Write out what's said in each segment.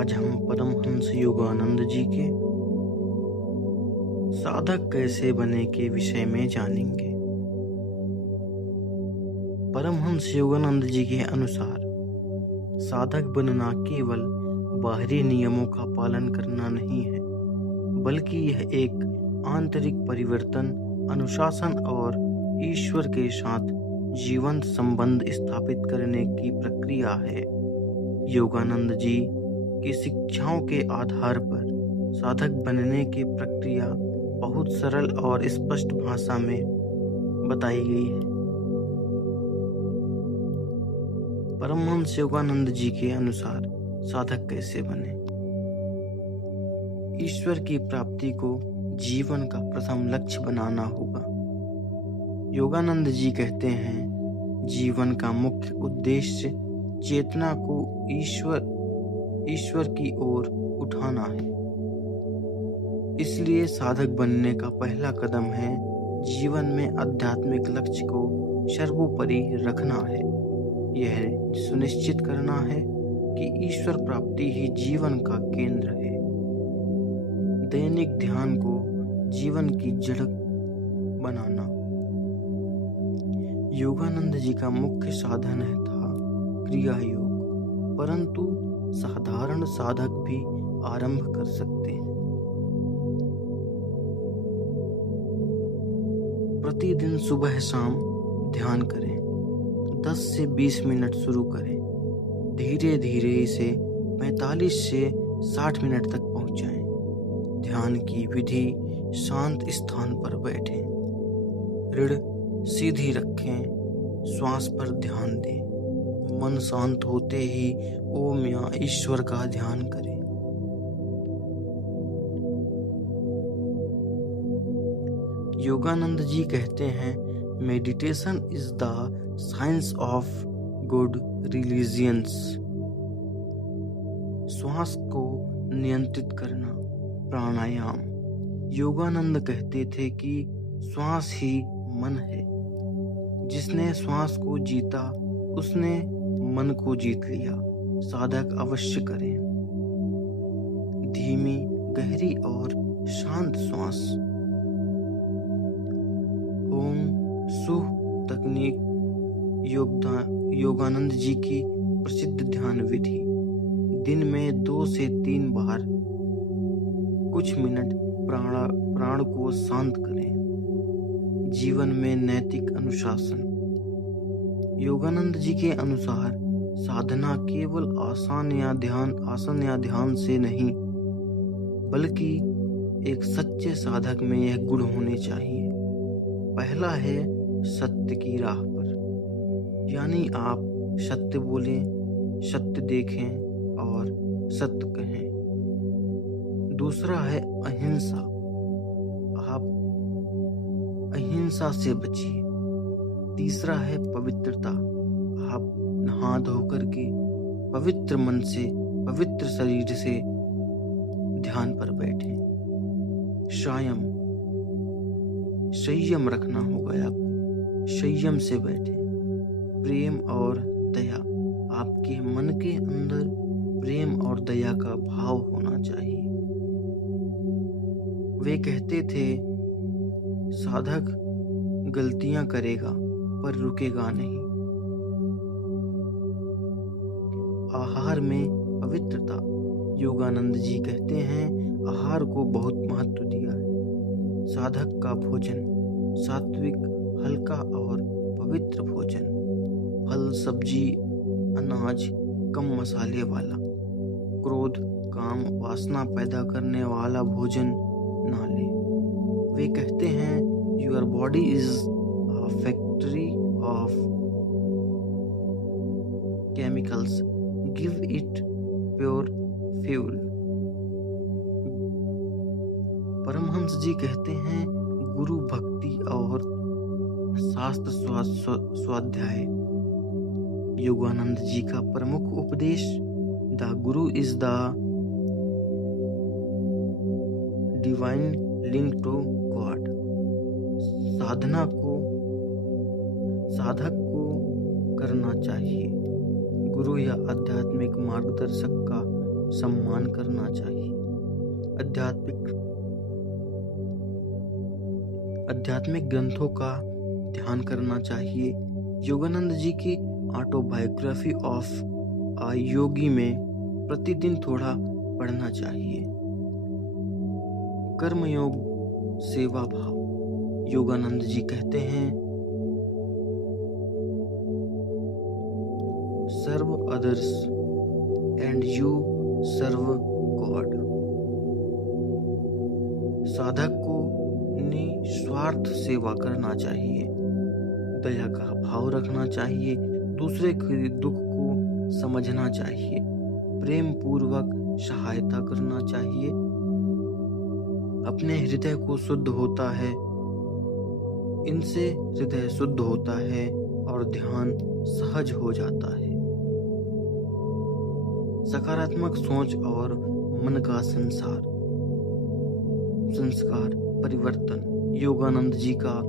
आज हम परमहंस योगानंद जी के साधक कैसे बने के विषय में जानेंगे। परमहंस योगानंद जी के अनुसार साधक बनना केवल बाहरी नियमों का पालन करना नहीं है, बल्कि यह एक आंतरिक परिवर्तन, अनुशासन और ईश्वर के साथ जीवंत संबंध स्थापित करने की प्रक्रिया है। योगानंद जी की शिक्षाओं के आधार पर साधक बनने की प्रक्रिया बहुत सरल और स्पष्ट भाषा में बताई गई है। परमहंस योगानंद जी के अनुसार साधक कैसे बने। ईश्वर की प्राप्ति को जीवन का प्रथम लक्ष्य बनाना होगा। योगानंद जी कहते हैं, जीवन का मुख्य उद्देश्य चेतना को ईश्वर की ओर उठाना है। इसलिए साधक बनने का पहला कदम है जीवन में आध्यात्मिक लक्ष्य को सर्वोपरि रखना है। यह सुनिश्चित करना है कि ईश्वर प्राप्ति ही जीवन का केंद्र है। दैनिक ध्यान को जीवन की जड़ बनाना योगानंद जी का मुख्य साधन था क्रिया योग, परंतु साधारण साधक भी आरंभ कर सकते हैं। प्रतिदिन सुबह शाम ध्यान करें। 10 से 20 मिनट शुरू करें। धीरे धीरे इसे 45 से 60 मिनट तक पहुंचाएं। ध्यान की विधि, शांत स्थान पर बैठें, रीढ़ सीधी रखें, श्वास पर ध्यान दें। मन शांत होते ही ओम या ईश्वर का ध्यान करें। योगानंद जी कहते हैं, meditation is the science of good religions. श्वास को नियंत्रित करना, प्राणायाम। योगानंद कहते थे कि श्वास ही मन है। जिसने श्वास को जीता उसने मन को जीत लिया। साधक अवश्य करें। धीमी, गहरी और शांत श्वास। ओम सुह तकनीक योगानंद जी की प्रसिद्ध ध्यान विधि। दिन में 2 से 3 बार कुछ मिनट प्राण को शांत करें। जीवन में नैतिक अनुशासन। योगानंद जी के अनुसार साधना केवल आसन या ध्यान से नहीं, बल्कि एक सच्चे साधक में यह गुण होने चाहिए। पहला है सत्य की राह पर, यानी आप सत्य बोलें, सत्य देखें और सत्य कहें। दूसरा है अहिंसा। आप अहिंसा से बचिए। तीसरा है पवित्रता। आप नहा धोकर के पवित्र मन से, पवित्र शरीर से ध्यान पर बैठें। संयम रखना होगा आपको। संयम से बैठें। प्रेम और दया। आपके मन के अंदर प्रेम और दया का भाव होना चाहिए। वे कहते थे, साधक गलतियां करेगा पर रुकेगा नहीं। आहार में पवित्रता। योगानंद जी कहते हैं, आहार को बहुत महत्व दिया है। साधक का भोजन सात्विक, हल्का और पवित्र भोजन। फल, सब्जी, अनाज, कम मसाले वाला। क्रोध, काम, वासना पैदा करने वाला भोजन ना ले। वे कहते हैं, your body is a factory of chemicals, give it pure fuel. Paramahansa ji कहते हैं, गुरु भक्ति और शास्त्र स्वाध्याय। योगानंद जी का प्रमुख उपदेश, the guru is the divine link to God. साधक को करना चाहिए। गुरु या आध्यात्मिक मार्गदर्शक का सम्मान करना चाहिए। आध्यात्मिक ग्रंथों का ध्यान करना चाहिए। योगानंद जी की ऑटोबायोग्राफी ऑफ अ योगी में प्रतिदिन थोड़ा पढ़ना चाहिए। कर्मयोग, सेवा भाव। योगानंद जी कहते हैं, serve others and you serve God. साधक को निस्वार्थ सेवा करना चाहिए, दया का भाव रखना चाहिए, दूसरे के दुख को समझना चाहिए, प्रेम पूर्वक सहायता करना चाहिए। अपने हृदय को शुद्ध होता है, इनसे हृदय शुद्ध होता है और ध्यान सहज हो जाता है। सकारात्मक सोच और मन का संस्कार परिवर्तन। योगानंद जी का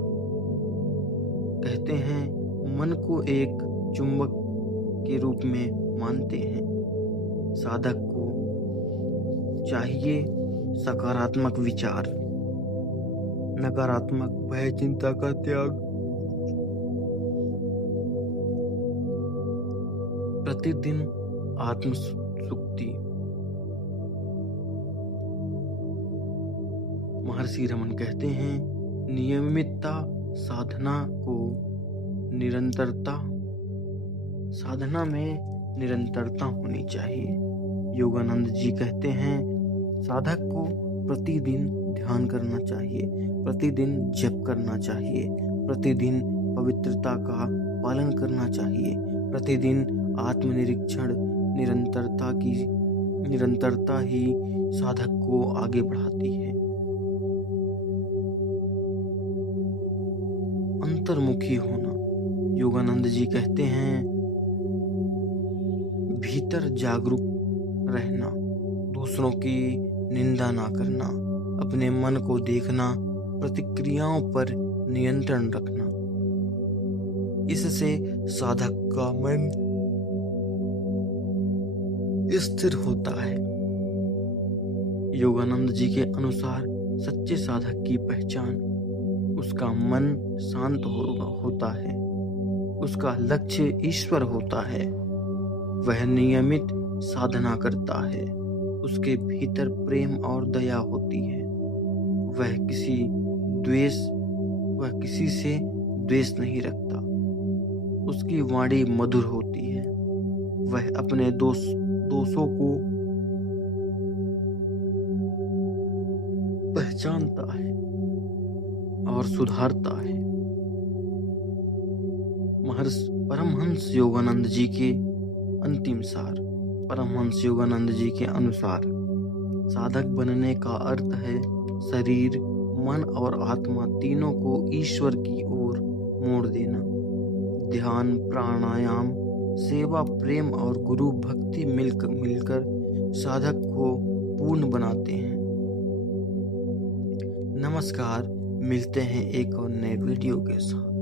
कहते हैं, मन को एक चुंबक के रूप में मानते हैं। साधक को चाहिए सकारात्मक विचार, नकारात्मक भय चिंता का त्याग। प्रतिदिन आत्मस्तुति। महर्षि रमन कहते हैं, नियमितता साधना में निरंतरता होनी चाहिए। योगानंद जी कहते हैं, साधक को प्रतिदिन ध्यान करना चाहिए, प्रतिदिन जप करना चाहिए, प्रतिदिन पवित्रता का पालन करना चाहिए, प्रतिदिन आत्मनिरीक्षण। निरंतरता ही साधक को आगे बढ़ाती है। अंतर्मुखी होना। योगानंद जी कहते हैं, भीतर जागरूक रहना, दूसरों की निंदा ना करना, अपने मन को देखना, प्रतिक्रियाओं पर नियंत्रण रखना। इससे साधक का मन स्थिर होता है। योगानंद जी के अनुसार सच्चे साधक की पहचान उसका मन शांत होता है, उसका लक्ष्य ईश्वर होता है, वह नियमित साधना करता है, उसके भीतर प्रेम और दया होती है, वह किसी से द्वेष नहीं रखता, उसकी वाणी मधुर होती है, वह अपने दोषों को पहचानता है और सुधारता है। परमहंस योगानंद जी के अंतिम सार। परमहंस योगानंद जी के अनुसार साधक बनने का अर्थ है शरीर, मन और आत्मा तीनों को ईश्वर की ओर मोड़ देना। ध्यान, प्राणायाम, सेवा, प्रेम और गुरु भक्ति मिलकर साधक को पूर्ण बनाते हैं। नमस्कार, मिलते हैं एक और नए वीडियो के साथ।